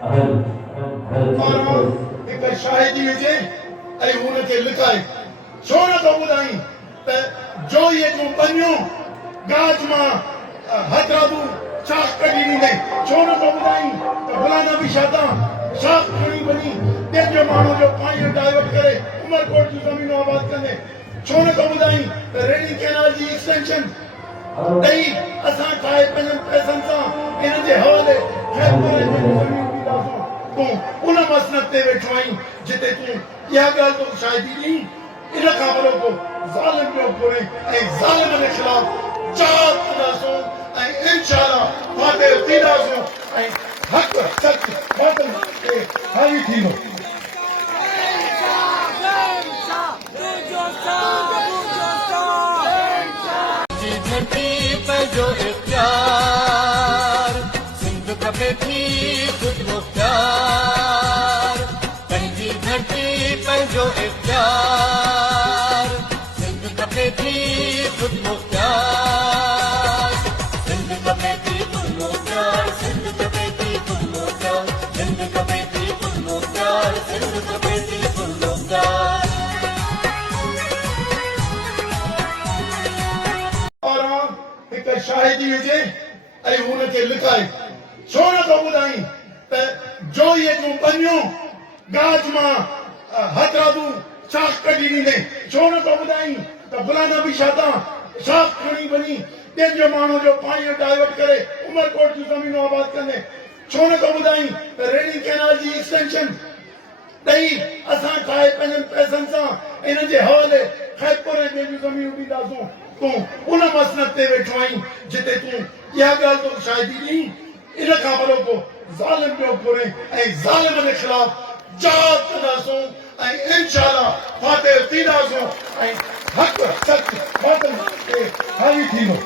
हिकु शाहिदी हुजे ऐं हुनखे लिकाए छो नथो ॿुधाई त जोईअ जूं पनियूं गाज मां हथरादू छा कढी ॾींदे छो नथो ॿुधाई त फलाना बि शादा छाप खणी वञी ॿिए माण्हू जो पाणी डाइवर्ट करे उमरकोट जूं ज़मीनूं आबाद कंदे छो नथो ॿुधाई त रेडी कैनाल जी एक्सटेंशन ॾेई असां ठाहे पंहिंजनि पैसनि सां इन जे हवाले तूं उन मसनद ते वेठो आहीं जिते तूं इहा ॻाल्हि तूं शायदि ॾीं इन खां वॾो को ज़ालिम पियो घुरे ऐं ज़ालिम जे ख़िलाफ़ चार कंदासूं ऐं इंशाअल्लाह फातेह थींदासूं ऐं हक़ सच बातिल खे हावी थींदो जो इख्तियार सिंध खपे थी खुद मुख्तार पंहिंजी धरती पंहिंजो इख्तियार सिंध खपे थी खुद मुख्तार सिंध खपे थी खुद मुख्तार सिंध खपे थी खुद मुख्तार सिंध खपे थी खुद मुख्तार सिंध खपे थी खुद मुख्तार हिकु शाहिदी हुजे ऐं हुनखे लिकाए छो नथो ॿुधाई त जोईअ जूं पनियूं गाज मां हथरादू छा कढी ॾींदे छो नथो ॿुधाई त फलाना बि शादा छाप खणी वञी ॿिए माण्हू जो पाणी डाइवर्ट करे उमरकोट जूं ज़मीनूं आबाद कंदे छो नथो ॿुधाई त रेडी कैनाल जी एक्सटेंशन ॾेई असां ठाहे पंहिंजनि पैसनि सां इन जे हवाले ख़ैरपुर ऐं ॿिए जूं ज़मीनूं ॾींदासूं तूं उन मसनद ते वेठो आहीं जिते तूं इहा ॻाल्हि तूं शायदि ॾीं इन खां वॾो को ज़ालिम पियो घुरे ऐं ज़ालिम जे ख़िलाफ़ चार कंदासूं ऐं इंशाअल्लाह फातेह थींदासूं ऐं हक़ सच बातिल खे हावी थींदो